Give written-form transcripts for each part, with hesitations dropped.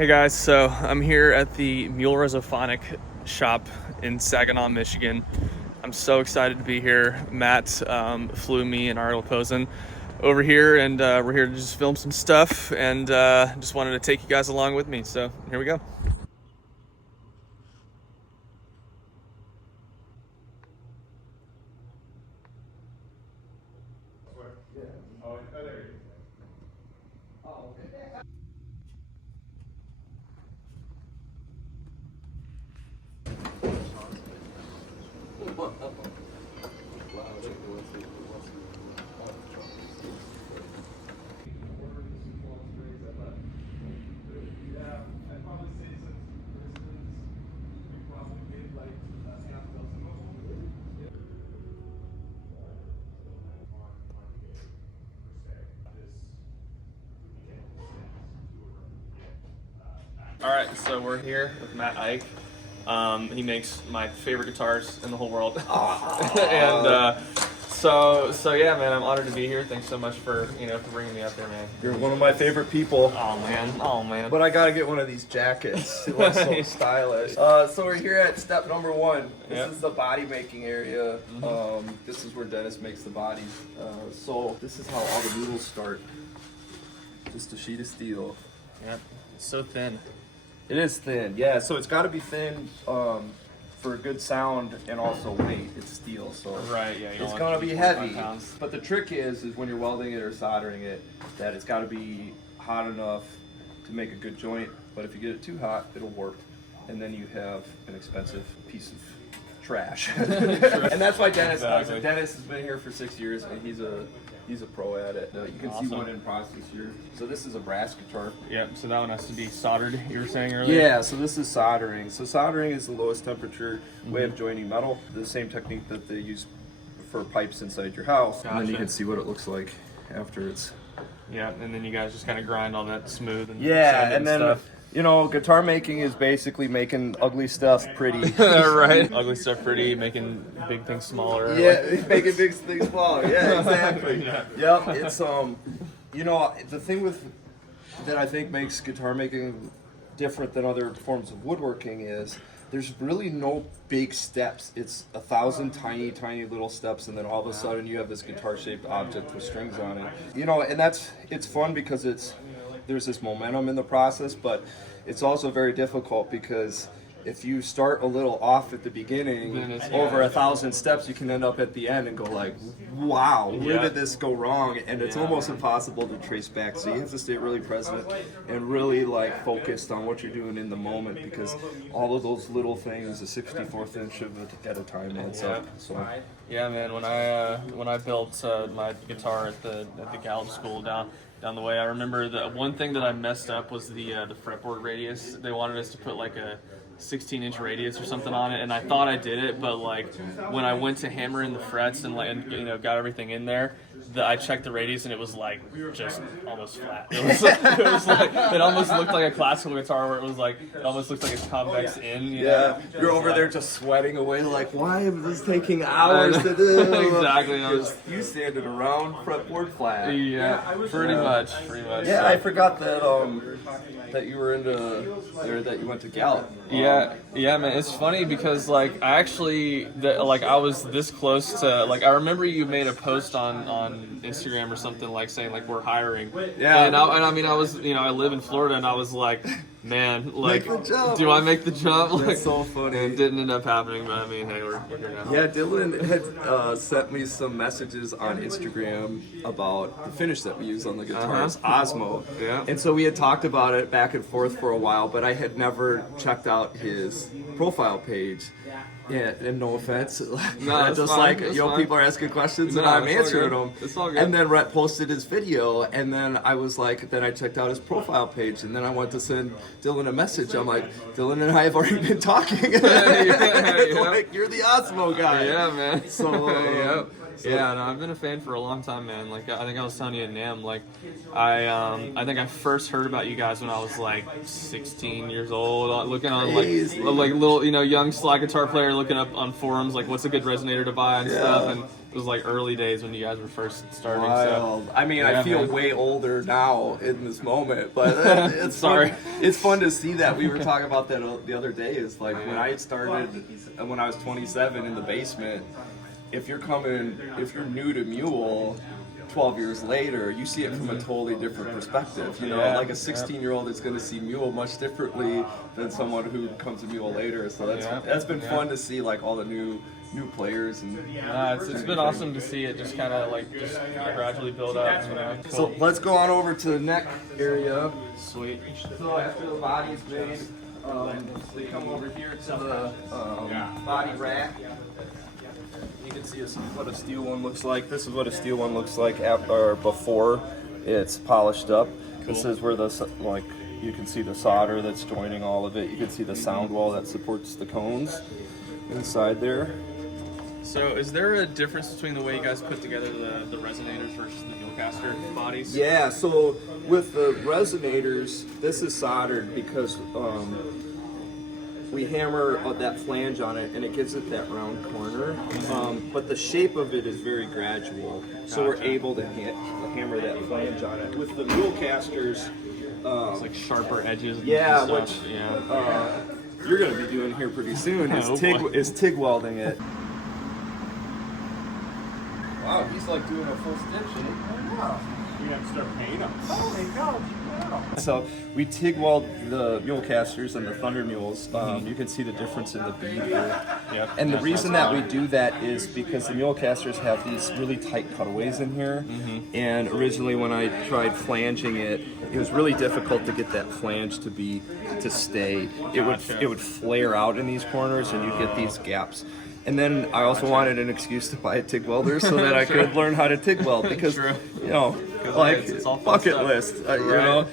Hey guys, so I'm here at the Mule Rhizophonic shop in Saginaw, Michigan. I'm so excited to be here. Matt flew me and Ariel Posen over here, and we're here to just film some stuff, and just wanted to take you guys along with me. So here we go. All right, so we're here with Matt Ike. He makes my favorite guitars in the whole world. And so yeah, man, I'm honored to be here. Thanks so much for bringing me up there, man. You're one of my favorite people. Oh man. But I gotta get one of these jackets. It looks so stylish. So we're here at step number one. This is the body making area. This is where Dennis makes the bodies. So this is how all the noodles start. Just a sheet of steel. Yeah, it's so thin. It is thin, yeah. So it's got to be thin for a good sound and also weight. It's steel, so Right, yeah. it's gonna be heavy. But the trick is when you're welding it or soldering it, that it's got to be hot enough to make a good joint. But if you get it too hot, it'll warp, and then you have an expensive piece of trash. And that's why Dennis does it. Dennis has been here for 6 years, and he's a pro at it. You can see one in process here. So this is a brass guitar. Yep, so that one has to be soldered, you were saying earlier? Yeah, so this is soldering. So soldering is the lowest temperature way of joining metal. The same technique that they use for pipes inside your house. Gotcha. And then you can see what it looks like after it's... Yeah, and then you guys just kind of grind all that smooth and Yeah, and then, stuff. Guitar making is basically making ugly stuff pretty. Right. Ugly stuff pretty, making big things smaller. Yeah, making big things smaller. Yeah, exactly. Yeah. Yep, it's the thing that I think makes guitar making different than other forms of woodworking is there's really no big steps. It's 1,000 tiny little steps, and then all of a sudden you have this guitar-shaped object with strings on it. And it's fun because there's this momentum in the process, but it's also very difficult because if you start a little off at the beginning, over 1,000 steps, you can end up at the end and go like, wow, where did this go wrong? And it's almost impossible to trace back. So you have to stay really present and really focused on what you're doing in the moment, because all of those little things, a 64th inch at a time adds up. So. Yeah, man. When I built my guitar at the Gallup School down the way, I remember the one thing that I messed up was the fretboard radius. They wanted us to put like a 16-inch radius or something on it, and I thought I did it, but when I went to hammer in the frets and got everything in there, I checked the radius and it was just almost flat. It almost looked like a classical guitar where it almost looked like it's convex in. You're over there just sweating away why is this taking hours to do? Exactly. Because you sanded around fretboard flat. Yeah, pretty much. Yeah, I forgot that you were that you went to Gallup. Yeah, man. It's funny because I was this close to I remember you made a post on Instagram or something saying we're hiring. Yeah. And I was I live in Florida, and I was like, man, make the jump. Do I make the jump? That's so funny. And it didn't end up happening, but hey, we're here now. Yeah, Dylan had sent me some messages on Instagram about the finish that we use on the guitars, Osmo. Yeah. And so we had talked about it back and forth for a while, but I had never checked out his profile page. Yeah, and no offense. No, just fine. People are asking questions and I'm answering them. It's all good. And then Rhett posted his video, and then I was then I checked out his profile page, and then I went to send Dylan a message. I'm like, Dylan and I have already been talking. You're the Osmo guy. Yeah, man. So, yeah, no, I've been a fan for a long time, man. I think I was telling you at NAMM, I think I first heard about you guys when I was 16 years old, looking on little young slide guitar player, looking up on forums what's a good resonator to buy and stuff, It was like early days when you guys were first starting. Wild. So I mean, yeah, I feel man. way older now in this moment, but it's Sorry. Fun. It's fun to see that. We were talking about that the other day. Is like when I started, when I was 27 in the basement. If you're new to mule, 12 years later, you see it from a totally different perspective. You know, Yeah. like a 16-year-old is going to see mule much differently than someone who comes to mule later. So that's been fun to see, like all the new players and. It's been awesome to see it just kind of like just gradually build up. You know? So let's go on over to the neck area. Sweet. So after the body's made, they come over here to the body rack. You can see what a steel one looks like. This is what a steel one looks like after, before it's polished up. Cool. This is where you can see the solder that's joining all of it. You can see the sound wall that supports the cones inside there. So is there a difference between the way you guys put together the resonators versus the Mulecaster bodies? Yeah, so with the resonators, this is soldered because we hammer that flange on it and it gives it that round corner. But the shape of it is very gradual, so we're able to hammer that flange on it. With the Mulecasters, It's like sharper edges. And yeah, stuff. which yeah. You're going to be doing here pretty soon Oh, is TIG welding it. Wow, he's like doing a full stitch. You have to start painting them. Holy cow! So we TIG weld the Mulecasters and the Thunder Mules. You can see the difference in the bead here. Yep. And the reason that we do that is because the Mulecasters have these really tight cutaways in here. And originally when I tried flanging it, it was really difficult to get that flange to stay. It would flare out in these corners and you get these gaps. And then I also wanted an excuse to buy a TIG welder so that I could learn how to TIG weld because, True. you know, like it's all fun bucket stuff. list, you know.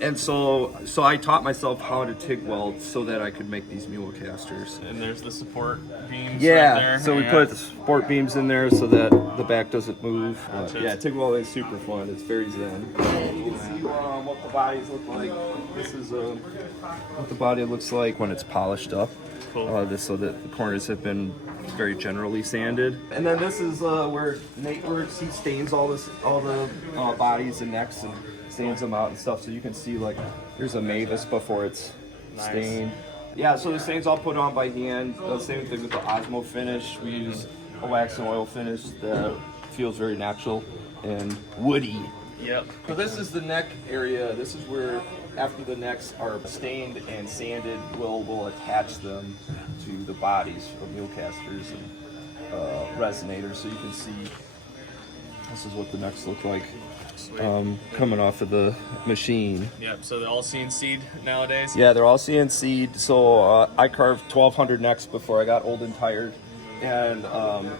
And so I taught myself how to TIG weld so that I could make these Mulecasters. And there's the support beams. Yeah, Right there. so we put the support beams in there so that the back doesn't move. Yeah, TIG welding is super fun. It's very zen. And you can see what the bodies look like. This is what the body looks like when it's polished up. Cool. So that the corners have been very generally sanded. And then this is where Nate works. He stains all the bodies and necks and stains them out and stuff. So you can see like there's a Mavis before it's stained. Yeah, so the stains all put on by hand. The same thing with the Osmo finish. We use a wax and oil finish that feels very natural and woody. Yep. So this is the neck area. This is where, after the necks are stained and sanded, we'll attach them to the bodies of Mulecasters and resonators. So you can see this is what the necks look like coming off of the machine. Yep. So they're all CNC'd nowadays. Yeah, they're all CNC'd. So I carved 1,200 necks before I got old and tired. And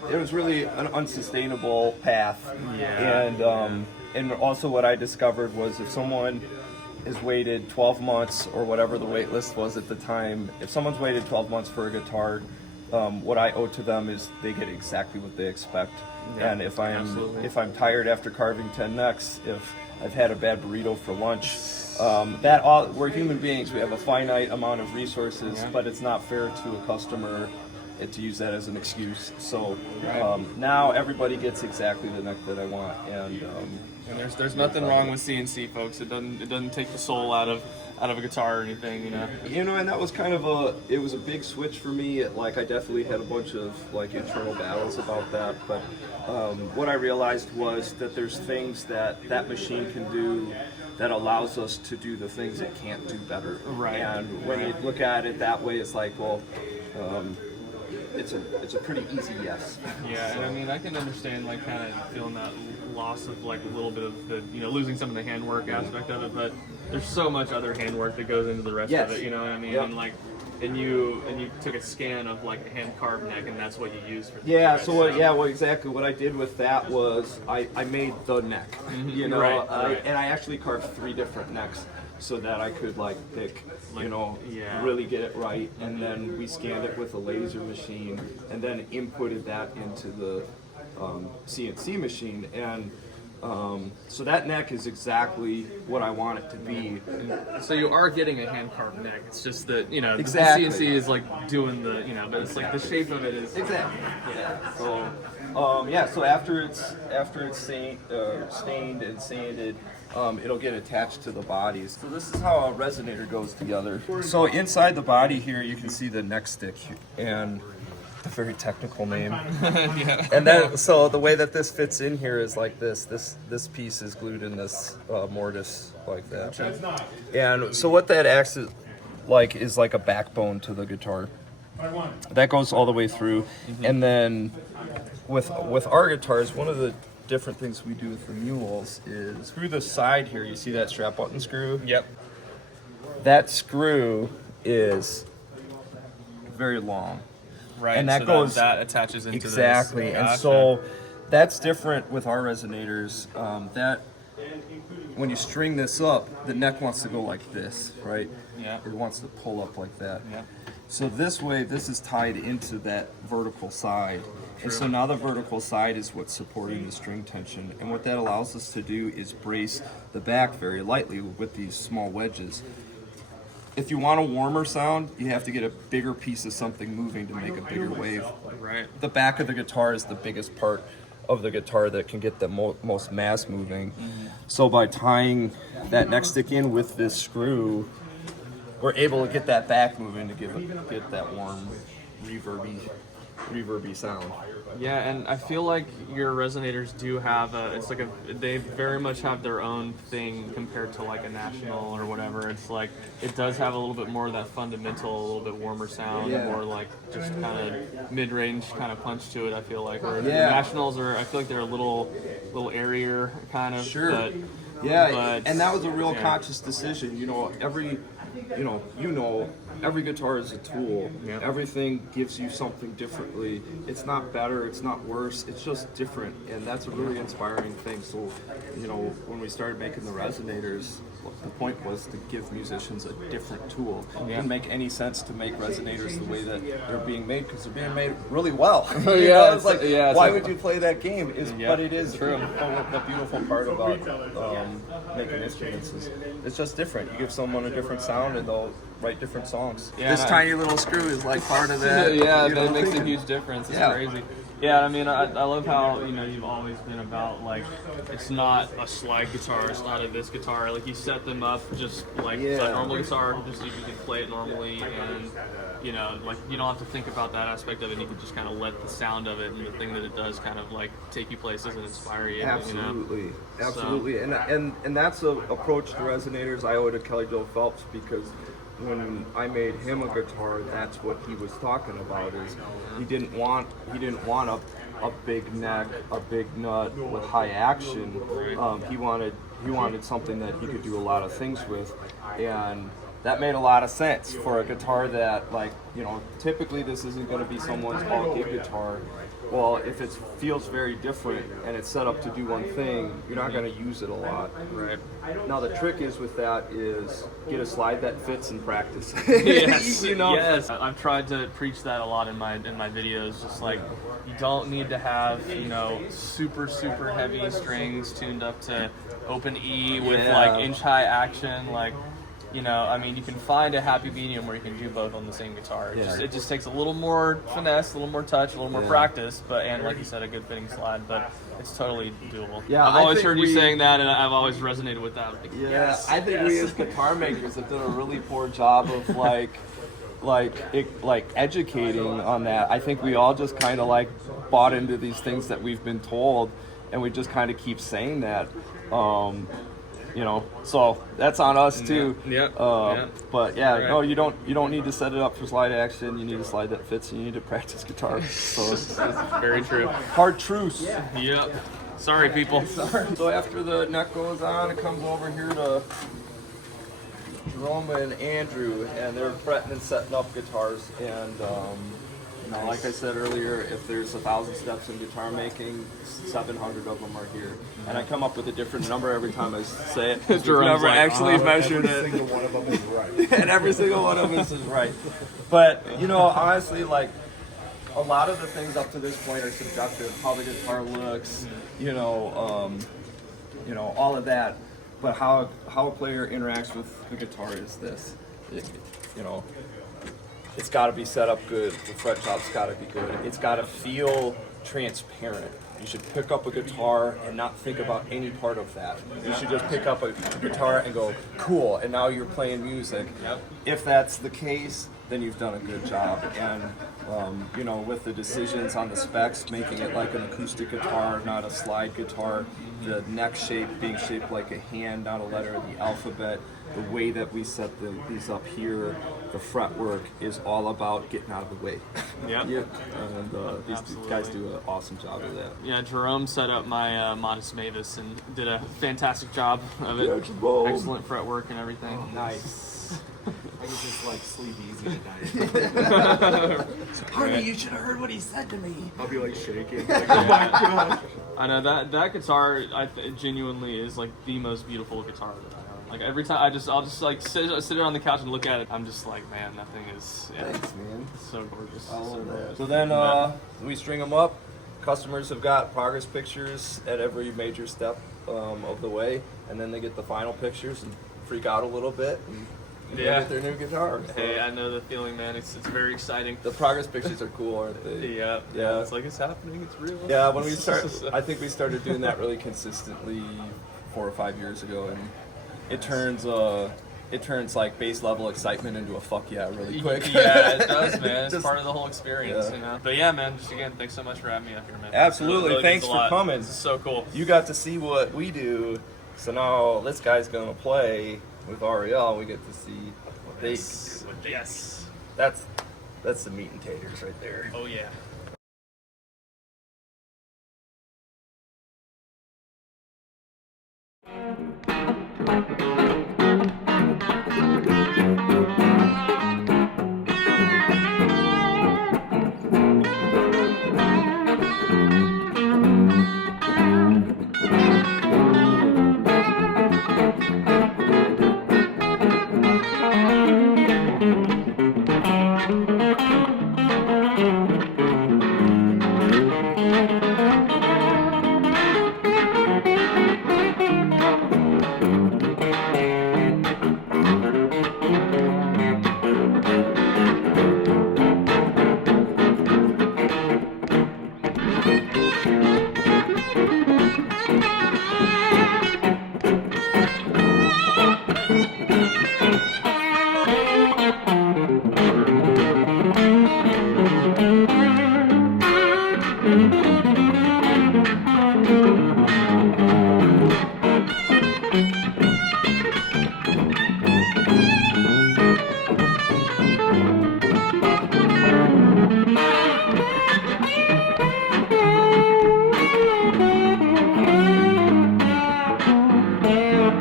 it was really an unsustainable path. Yeah. And also what I discovered was if someone has waited 12 months or whatever the wait list was at the time, if someone's waited 12 months for a guitar, what I owe to them is they get exactly what they expect. Yeah, and if absolutely. I'm tired after carving 10 necks, if I've had a bad burrito for lunch, we're human beings. We have a finite amount of resources, but it's not fair to a customer to use that as an excuse. So now everybody gets exactly the neck that I want, and there's nothing wrong with CNC, folks. It doesn't take the soul out of a guitar or anything, you know. You know, and that was kind of it was a big switch for me. Like I definitely had a bunch of like internal battles about that, but what I realized was that there's things that machine can do that allows us to do the things it can't do better. Right. And when you look at it that way, it's like, well, it's a pretty easy yes. Yeah, and I mean, I can understand like kind of feeling that loss of like a little bit of the, you know, losing some of the handwork aspect of it, but there's so much other handwork that goes into the rest of it, you know what I mean? Yep. And like, and you took a scan of like a hand carved neck, and that's what you use for the Yeah, rest, well, exactly. What I did with that was I made the neck, you know, Right. and I actually carved 3 different necks so that I could like pick, you know, really get it right. And then we scanned it with a laser machine and then inputted that into the CNC machine. And so that neck is exactly what I want it to be. So you are getting a hand carved neck. It's just that, you know, Exactly. the CNC is like doing the, you know, but it's like the shape of it is Exactly. Yeah. So Yeah, so after it's stained and sanded, it'll get attached to the bodies. So this is how a resonator goes together. So inside the body here, you can see the neck stick and a very technical name. Yeah. And then, so the way that this fits in here is like this. This piece is glued in this mortise like that. And so what that acts is like a backbone to the guitar. That goes all the way through. And then with our guitars, one of the different things we do with the mules is through the side here, you see that strap button screw? Yep. That screw is very long. Right. And that so goes that attaches into exactly. This. And Gotcha. so that's different with our resonators. That when you string this up, the neck wants to go like this, right? Yeah. It wants to pull up like that. Yeah. So this way, this is tied into that vertical side. And so now the vertical side is what's supporting the string tension. And what that allows us to do is brace the back very lightly with these small wedges. If you want a warmer sound, you have to get a bigger piece of something moving to make a bigger wave. Right. The back of the guitar is the biggest part of the guitar that can get the most mass moving. So by tying that neck stick in with this screw, we're able to get that back moving to get that warm, reverby sound. Yeah, and I feel like your resonators do have they very much have their own thing compared to like a National or whatever. It's like, it does have a little bit more of that fundamental, a little bit warmer sound, Yeah. more like just kind of mid-range kind of punch to it, I feel like. Whereas Yeah. the Nationals I feel like they're a little airier kind of. Sure. But, And that was a real yeah. conscious decision. Every guitar is a tool. Yeah. Everything gives you something differently. It's not better, it's not worse, it's just different. And that's a really inspiring thing. So, when we started making the resonators, the point was to give musicians a different tool. It didn't make any sense to make resonators the way that they're being made, because they're being made really well. Yeah, It's like, it's why like- would you play that game? Yeah, But it is true. the beautiful part about making instruments is it's just different. You give someone a different sound and they'll write different songs. Yeah, This and tiny little screw is like part of that. Yeah, you know? that makes a huge difference. It's Yeah. crazy. Yeah, I mean, I love how, you've always been about, like, it's not a slide guitar, it's not a this guitar. Like, you set them up just like it's a Yeah. normal guitar, just so you can play it normally, and, like, you don't have to think about that aspect of it. You can just kind of let the sound of it and the thing that it does kind of, like, take you places and inspire you, Absolutely, So- absolutely, and that's an approach to resonators I owe to Kelly Joe Phelps, because when I made him a guitar, that's what he was talking about. Is he didn't want a big neck, a big nut with high action. He wanted something that he could do a lot of things with, and that made a lot of sense for a guitar that, typically this isn't going to be someone's all gig guitar. Well, if it feels very different and it's set up to do one thing, you're not going to use it a lot. Right. Now the trick is with that is get a slide that fits and practice. Yes, yes. I've tried to preach that a lot in my videos. Just like, you don't need to have super heavy strings tuned up to open E with Yeah. like inch high action. Like, you can find a happy medium where you can do both on the same guitar. It just takes a little more finesse, a little more touch, a little more practice, and like you said, a good fitting slide. But it's totally doable. Yeah, I've I always think heard you we- saying that, and I've always resonated with that. Like, Yeah, yes, I think yes. we as guitar makers have done a really poor job of educating on that. I think we all just kind of bought into these things that we've been told, and we just kind of keep saying that. So that's on us too. Yep. But yeah, Right. no, you don't need to set it up for slide action. You need a slide that fits, and you need to practice guitar. So it's Very true. hard truths. Yep. Sorry, people. So after the neck goes on, it comes over here to Jerome and Andrew, and they're fretting and setting up guitars. And like I said earlier, if there's 1,000 steps in guitar making, 700 of them are here. And I come up with a different number every time I say it. 'Cause we've Jerome's never like, actually measured Every it. single one of them is right. And every single one of us is right. But honestly, a lot of the things up to this point are subjective. How the guitar looks, all of that. But how a player interacts with the guitar is this. It's got to be set up good. The fret job's got to be good. It's got to feel transparent. You should pick up a guitar and not think about any part of that. You should just pick up a guitar and go, cool, and now you're playing music. Yep. If that's the case, then you've done a good job. And you know, with the decisions on the specs, making it like an acoustic guitar, not a slide guitar, the neck shape being shaped like a hand, not a letter of the alphabet, the way that we set these up here, the fretwork is all about getting out of the way. Yep. Yeah. And these Absolutely. guys do an awesome job of that. Yeah, Jerome set up my Modest Mavis and did a fantastic job of it. Yeah, Jerome. Excellent fretwork and everything. Nice. I could just like sleep easy tonight. Harvey, you should have heard what he said to me. I'll be like shaking. I know that guitar genuinely is like the most beautiful guitar that I own. Like every time I'll just like sit on the couch and look at it. I'm just like, man, that thing is Thanks, man. so gorgeous. I love so that. gorgeous. So then we string them up. Customers have got progress pictures at every major step of the way, and then they get the final pictures and freak out a little bit and get their new guitar. So Hey, I know the feeling, man. It's very exciting. the progress pictures are cool, aren't they? Yeah, Yeah. It's like it's happening. It's real. Yeah, when we I think we started doing that really consistently 4 or 5 years ago, and it turns like base level excitement into a fuck yeah really quick. Yeah, it does, man. It's Just- part of the whole experience, yeah. you know. But yeah, man. Just again, thanks so much for having me up here, man. Absolutely. It really Thanks means a for lot. coming. This is so cool. You got to see what we do, so now this guy's gonna play with Ariel. We get to see what they can do. Yes. That's the meat and taters right there. Oh yeah.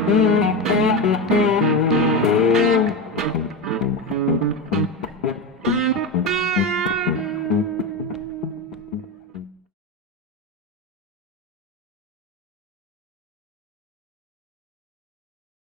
Mm-hmm.